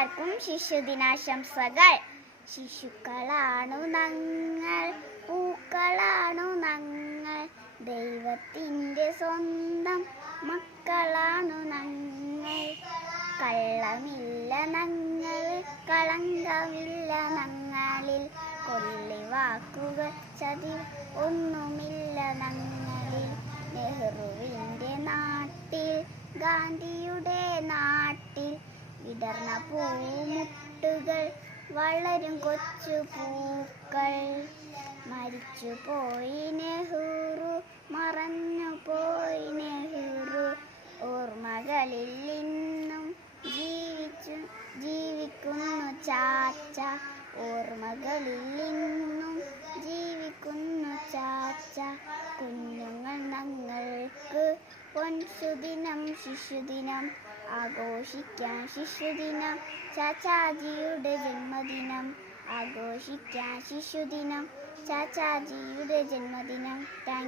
എല്ലാവർക്കും ശിശുദിനാശംസകൾ. ശിശുക്കളാണു ഞങ്ങൾ, പൂക്കളാണു ഞങ്ങൾ, ദൈവത്തിൻ്റെ സ്വന്തം മക്കളാണു ഞങ്ങൾ. കള്ളമില്ല ഞങ്ങൾ, കളങ്കമില്ല ഞങ്ങളിൽ, കൊള്ളിവാക്കുകൾ ചതി ഒന്നുമില്ല ഞങ്ങളിൽ. നെഹ്റുവിൻ്റെ നാട്ടിൽ, ഗാന്ധിയുടെ നാട്ടിൽ, വിടർന്ന പൂമുട്ടുകൾ വളരും കൊച്ചു പൂക്കൾ. മരിച്ചുപോയി നെഹ്റു, മറഞ്ഞുപോയി നെഹ്റു, ഓർമ്മകളിൽ ഇന്നും ജീവിക്കുന്നു ചാച്ച, ഓർമ്മകളിൽ ഇന്നും ജീവിക്കുന്നു ചാച്ച. കുഞ്ഞുങ്ങൾ ഞങ്ങൾക്ക് പൊൻസുദിനം ശിശുദിനം, ആഘോഷിക്കാൻ ശിശുദിനം, ചാച്ചാജിയുടെ ജന്മദിനം, ആഘോഷിക്കാൻ ശിശുദിനം, ചാച്ചാജിയുടെ ജന്മദിനം. താങ്ക്